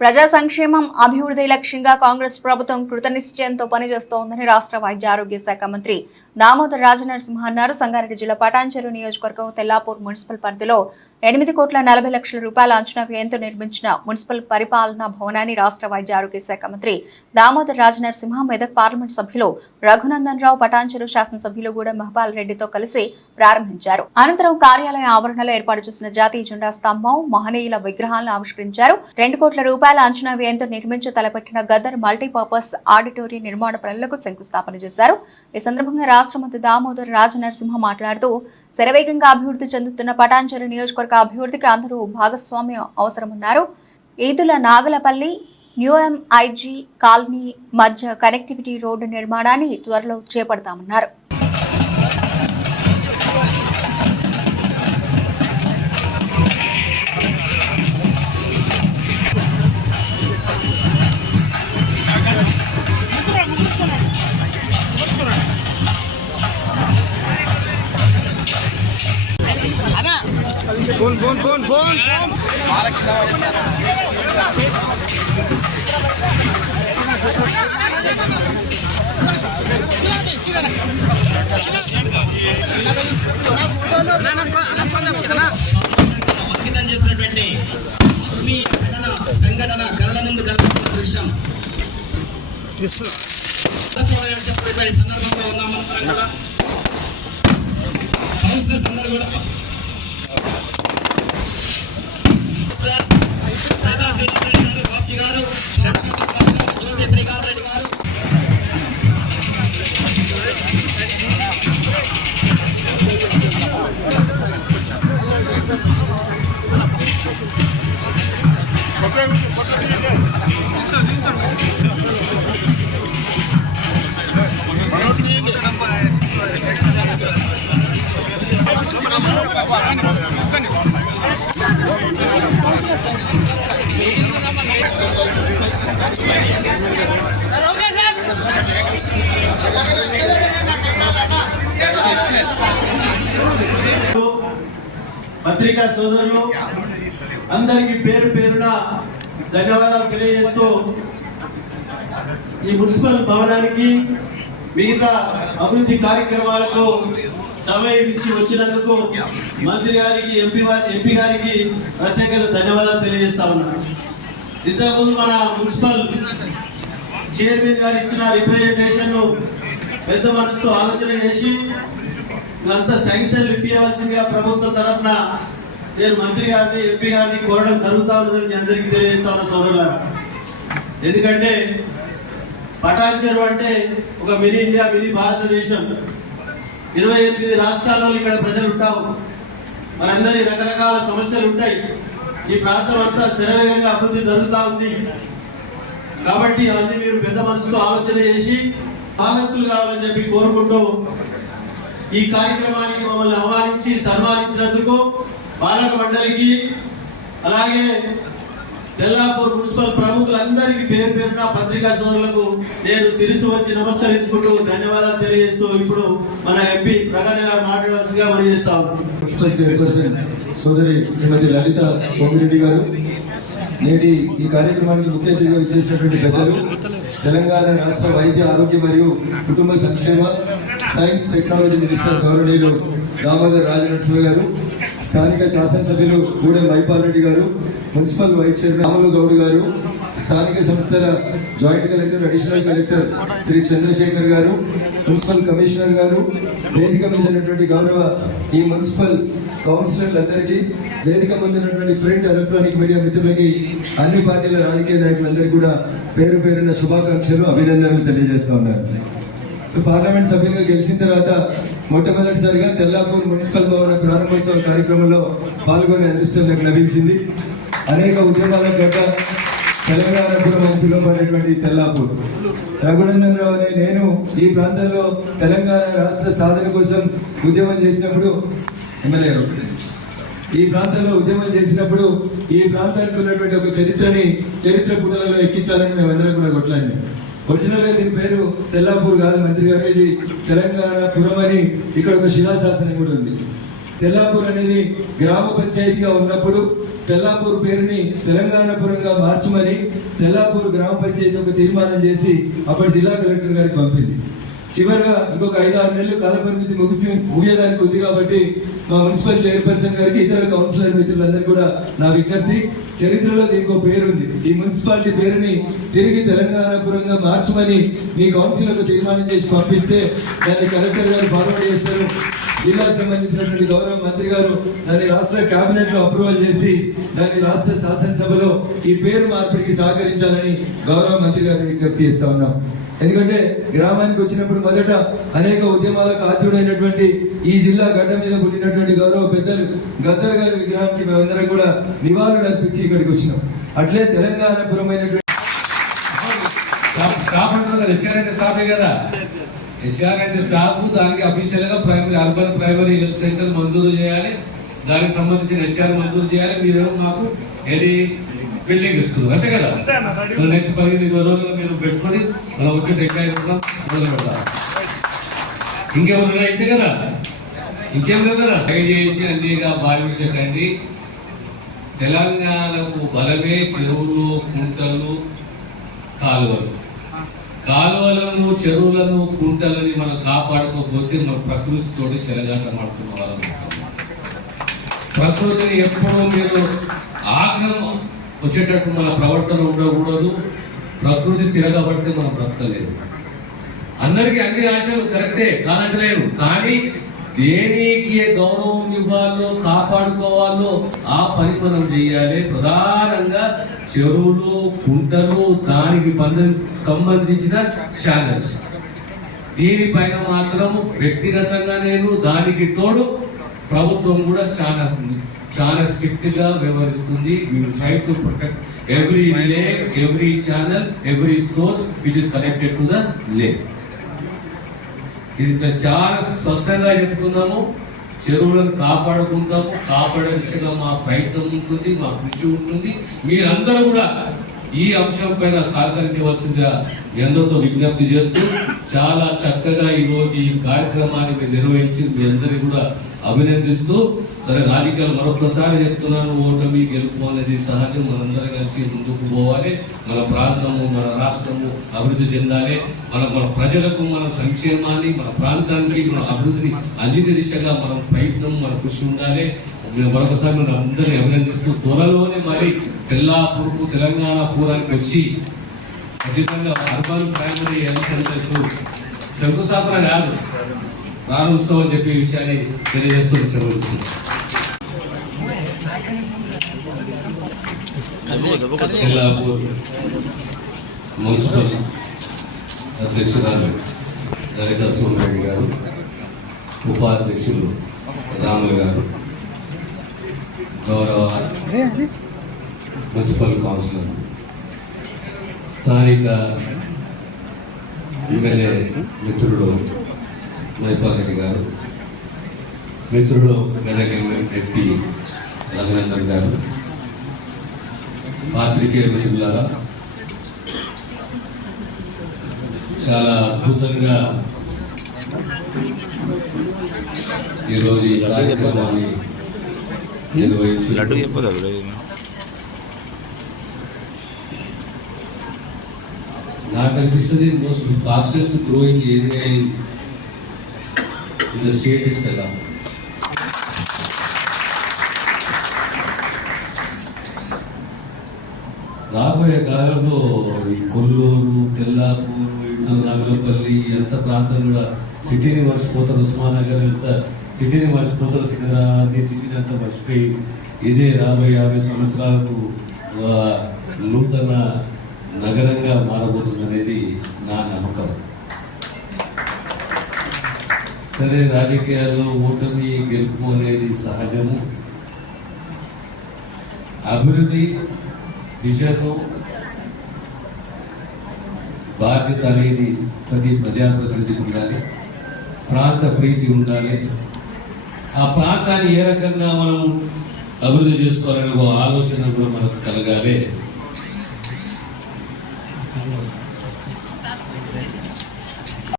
ప్రజా సంక్షేమం అభివృద్ధి లక్ష్యంగా కాంగ్రెస్ ప్రభుత్వం కృతనిశ్చయంతో పనిచేస్తోందని రాష్ట్ర వైద్య ఆరోగ్య శాఖ మంత్రి దామోదర్ రాజనరసింహ అన్నారు సంగారెడ్డి జిల్లా పటాన్చెరు నియోజకవర్గం తెల్లాపూర్ మున్సిపల్ పరిధిలో ఎనిమిది కోట్ల నలభై లక్షల రూపాయల అంచనా వ్యయంతో నిర్మించిన మున్సిపల్ పరిపాలనా భవనాన్ని రాష్ట్ర వైద్య ఆరోగ్య శాఖ మంత్రి దామోదర్ రాజనరసింహ మెదక్ పార్లమెంట్ సభ్యులు రఘునందన్ రావు పటాన్చెరు శాసనసభ్యులు గూడెం మహబాల్ రెడ్డితో కలిసి ప్రారంభించారు. అనంతరం కార్యాలయ ఆవరణలో ఏర్పాటు చేసిన జాతీయ జెండా స్తంభం మహనీయుల విగ్రహాలను ఆవిష్కరించారు. రెండు కోట్ల రూపాయల అంచనా వ్యయంతో నిర్మించి తలపెట్టిన గద్దర్ మల్టీపర్పస్ ఆడిటోరియం నిర్మాణ పనులకు శంకుస్థాపన చేశారు. ఈ సందర్భంగా రాష్ట్ర మంత్రి దామోదర్ రాజనరసింహ మాట్లాడుతూ శరవేగంగా అభివృద్ధి చెందుతున్న పటాంచరు నియోజకవర్గ అభివృద్ధికి అందరూ భాగస్వామ్యం అవసరమన్నారు. Edula Nagalapalli new MIG colony మధ్య కనెక్టివిటీ రోడ్డు నిర్మాణాన్ని త్వరలో చేపడతామన్నారు. అంకితం చేసినటువంటి మీ ఘటన సంఘటన కళ్ళ ముందు కలుగుతున్న దృశ్యం సోదరుడు సందర్భంలో ఉన్నాం మనందరం కూడా సందర్భంలో అందరూ పత్రికా సోదరులు అందరికీ పేరు పేరున ధన్యవాదాలు తెలియజేస్తూ ఈ మున్సిపల్ భవనానికి మిగతా అభివృద్ధి కార్యక్రమాలకు సమయం ఇచ్చి వచ్చినందుకు మంత్రి గారికి ఎంపీ ఎంపీ గారికి ప్రత్యేక ధన్యవాదాలు తెలియజేస్తా ఉన్నాను ఇంతకుముందు మన మున్సిపల్ చైర్మన్ గారు ఇచ్చిన రిప్రజెంటేషన్ పెద్ద మనసుతో ఆలోచన చేసి ఇదంతా శాంక్షన్ ఇప్పించవలసిందిగా ప్రభుత్వం తరఫున నేను మంత్రి గారిని ఎంపీ గారిని కోరడం జరుగుతా ఉందని మీ అందరికీ తెలియజేస్తా ఉన్న సోదరులారా. ఎందుకంటే పటాన్చెరు అంటే ఒక మినీ ఇండియా మినీ భారతదేశం. ఇరవై ఎనిమిది రాష్ట్రాల్లో ఇక్కడ ప్రజలు ఉంటాము. మనందరి రకరకాల సమస్యలు ఉంటాయి. ఈ ప్రాంతం అంతా శరవేగంగా అభివృద్ధి జరుగుతూ ఉంది. కాబట్టి అవన్నీ మీరు పెద్ద మనసుతో ఆలోచన చేసి భాగస్థులు కావాలని చెప్పి కోరుకుంటూ ఈ కార్యక్రమానికి మమ్మల్ని ఆహ్వానించి సన్మానించినందుకు బాలక మండలికి అలాగే తెల్లాపూర్ మున్సిపల్ ప్రముఖులందరికీ పేరు పేరున పత్రికా సోదరులకు నేను సిరిసు వచ్చి నమస్కరించుకుంటూ ధన్యవాదాలు తెలియజేస్తూ ఇప్పుడు మన ఎంపీ ప్రగణ్ గారు మాట్లాడవలసిగా మరి చేస్తాం మున్సిపల్ చైర్పర్సన్ సోదరి శ్రీమతి లలిత సోమిరెడ్డి గారు నేటి ఈ కార్యక్రమానికి ముఖ్య అతిథిగా ఇచ్చేసినటువంటి పెద్దలు తెలంగాణ రాష్ట్ర వైద్య ఆరోగ్య మరియు కుటుంబ సంక్షేమ సైన్స్ టెక్నాలజీ మినిస్టర్ గౌరవనీయులు దామోదర్ రాజనరసింహ గారు స్థానిక శాసనసభ్యులు గూడెం మైపాల్ రెడ్డి గారు municipal vice chairman Ramulu Goud గారు స్థానిక సంస్థల joint collector additional collector Shri Chandrashekar గారు మున్సిపల్ కమిషనర్ గారు వేదిక మీద ఉన్నటువంటి గౌరవ ఈ మున్సిపల్ కౌన్సిలర్లందరికీ వేదిక పొందినటువంటి ప్రింట్ ఎలక్ట్రానిక్ మీడియా మిత్రులకి అన్ని పార్టీల రాజకీయ నాయకులందరికీ కూడా పేరు పేరున శుభాకాంక్షలు అభినందనలు తెలియజేస్తా ఉన్నారు సో పార్లమెంట్ సభ్యులుగా గెలిచిన తర్వాత మొట్టమొదటిసారిగా తెల్లాపూర్ మున్సిపల్ భవన ప్రారంభోత్సవ కార్యక్రమంలో పాల్గొనే అదృష్టం నాకు లభించింది. అనేక ఉద్యమాల గడ్డ తెలంగాణపురం అని పిలువబడినటువంటి తెల్లాపూర్. రఘునందన్ రావు అనే నేను ఈ ప్రాంతంలో తెలంగాణ రాష్ట్ర సాధన కోసం ఉద్యమం చేసినప్పుడు ఎమ్మెల్యే గారు ఈ ప్రాంతంలో ఉద్యమం చేసినప్పుడు ఈ ప్రాంతానికి ఉన్నటువంటి ఒక చరిత్రని చరిత్ర పుటలలో ఎక్కించాలని మేమందరం కూడా కొట్లాడి ఒరిజినల్గా దీని పేరు తెల్లాపూర్ కాదు మంత్రి గారు. ఇది తెలంగాణ పురం అని ఇక్కడ ఒక శిలాశాసనం కూడా ఉంది. తెల్లాపూర్ అనేది గ్రామ పంచాయతీగా ఉన్నప్పుడు తెల్లాపూర్ పేరుని తెలంగాణపురంగా మార్చమని తెల్లాపూర్ గ్రామ పంచాయతీ ఒక తీర్మానం చేసి అప్పటి జిల్లా కలెక్టర్ గారికి పంపింది. చివరిగా ఇంకొక ఐదు ఆరు నెలలు కాలపరిమితి ముగిసి ముగియడానికి ఉంది కాబట్టి మా మున్సిపల్ చైర్పర్సన్ గారికి ఇతర కౌన్సిలర్ మిత్రులందరూ కూడా నా విజ్ఞప్తి. చరిత్రలో దీనికి ఒక పేరుంది. ఈ మున్సిపాలిటీ పేరుని తిరిగి తెలంగాణపురంగా మార్చమని మీ కౌన్సిల్ తీర్మానం చేసి పంపిస్తే దాన్ని కలెక్టర్ గారు ఫార్వర్డ్ చేస్తారు. జిల్లాకు సంబంధించినటువంటి గౌరవ మంత్రి గారు దాన్ని రాష్ట్ర కేబినెట్లో అప్రూవల్ చేసి దాన్ని రాష్ట్ర శాసనసభలో ఈ పేరు మార్పిడికి సహకరించాలని గౌరవ మంత్రి గారు విజ్ఞప్తి చేస్తా ఉన్నాం. ఎందుకంటే గ్రామానికి వచ్చినప్పుడు మొదట అనేక ఉద్యమాలకు ఆద్యుడైనటువంటి ఈ జిల్లా గడ్డ మీద పుట్టినటువంటి గౌరవ పెద్దలు గద్దర్ గారి విగ్రహానికి మేమందరం కూడా నివాళులు అర్పించి ఇక్కడికి వచ్చినాం. అట్లే తెలంగాణపురమైనటువంటి స్టాఫ్ స్టాఫ్ అంటారు కదా? హెచ్ఆర్ అంటే స్టాఫే దానికి అఫీషియల్గా primary urban primary health centre మంజూరు చేయాలి. దానికి సంబంధించిన హెచ్ఆర్ మంజూరు చేయాలి. మీరేమో మాకు ఏది బిల్డింగ్ ఇస్తున్నారు. అంతే కదా? నెక్స్ట్ పదిహేను ఇరవై రోజుల్లో మీరు పెట్టుకొని మనం వచ్చి టెక్కాయ మొదలు పెడతాం ఇంకేమన్నా అయితే కదా? ఇంకేం లేదు కదా? దయచేసి అన్నిగా భావించకండి. తెలంగాణకు బలమే చెరువులు కుంటలు కాలువలు. కాలువలను చెరువులను కుంటలని మనం కాపాడుకోకపోతే మన ప్రకృతితో చెలగాటమాడుతున్న వాళ్ళం అవుతాం. ప్రకృతిని ఎప్పుడూ మీరు ఆగ్రహం వచ్చేటట్టు మన ప్రవర్తన ఉండకూడదు. ప్రకృతి తిరగబడితే మనం బ్రతకలేదు అందరికీ అన్ని ఆశలు కరెక్టే కానట్లేదు. కానీ దేనికి గౌరవం ఇవ్వాలో కాపాడుకోవాలో ఆ పని మనం చేయాలి. ప్రధానంగా చెరువులు కుంటలు దానికి సంబంధించిన ఛానల్స్ దీనిపైన మాత్రం వ్యక్తిగతంగా నేను దానికి తోడు ప్రభుత్వం కూడా చాలా చాలా స్ట్రిక్ట్గా వ్యవహరిస్తుంది. Try to protect every lake every channel every source which is connected to the lake ఇది చాలా స్పష్టంగా చెప్తున్నాము. చెరువులను కాపాడుకుంటాము కాపాడే దిశగా మా ప్రయత్నం ఉంటుంది మా కృషి ఉంటుంది. మీరందరూ కూడా ఈ అంశం పైన సహకరించవలసిందిగా ఎందరితో విజ్ఞప్తి చేస్తూ చాలా చక్కగా ఈరోజు ఈ కార్యక్రమాన్ని మీరు నిర్వహించి మీ అందరినీ కూడా అభినందిస్తూ సరే రాజకీయాలు మరొకసారి చెప్తున్నాను ఓటమి గెలుపు అనేది సహజం మనందరం కలిసి ముందుకు పోవాలి. మన ప్రాంతము మన రాష్ట్రము అభివృద్ధి చెందాలి. మన మన ప్రజలకు మన సంక్షేమాన్ని మన ప్రాంతానికి మన అభివృద్ధిని అందించే దిశగా మనం ప్రయత్నం మన కృషి ఉండాలి. నేను మరొకసారి మనం అందరినీ అభినందిస్తూ త్వరలోనే మరి తెల్లాపూర్కు తెలంగాణ పూరానికి వచ్చి ఖచ్చితంగా అర్బన్ ప్రైమరీ హెల్త్ సెంటర్కు శంకుస్థాపన కాదు ప్రారంభోత్సవం అని చెప్పే విషయాన్ని తెలియజేస్తూ సెలవు ఎల్లాపూర్ మున్సిపల్ అధ్యక్షురాలు లలిత సోమరెడ్డి గారు ఉపాధ్యక్షులు రాములు గారు. గౌరవ మున్సిపల్ కౌన్సిలర్ స్థానిక ఎమ్మెల్యే మిత్రుడు మైపాల్ రెడ్డి గారు మిత్రుడు మెదక్ ఎంపీ రఘునందన్ గారు పాత్రికేయ మిత్రులారా చాలా అద్భుతంగా ఈరోజు ఈ కార్యక్రమాన్ని నిర్వహించి లడ్డు చెప్పదు నాకు అనిపిస్తుంది most fastest growing area in the state is Telangana రాబోయే కాలంలో ఈ కొల్లూరు తెల్లాపూరు ఇటు నగరపల్లి ఎంత ప్రాంతం కూడా సిటీని మర్చిపోతారు ఉస్మానగర్ ఎంత సిటీని మర్చిపోతారు సికింద్రాబాద్ని సిటీని అంతా మర్చిపోయి ఇదే రాబోయే యాభై సంవత్సరాలకు నూతన నగరంగా మారబోతుంది అనేది నా నమ్మకం. సరే రాజకీయాల్లో ఓటమి గెలుపు అనేది సహజము. అభివృద్ధి దిశతో బాధ్యత అనేది ప్రతి ప్రజాప్రతినిధికి ఉండాలి. ప్రాంత ప్రీతి ఉండాలి. ఆ ప్రాంతాన్ని ఏ రకంగా మనం అభివృద్ధి చేసుకోవాలనే ఆలోచన కూడా మనకు కలగాలి.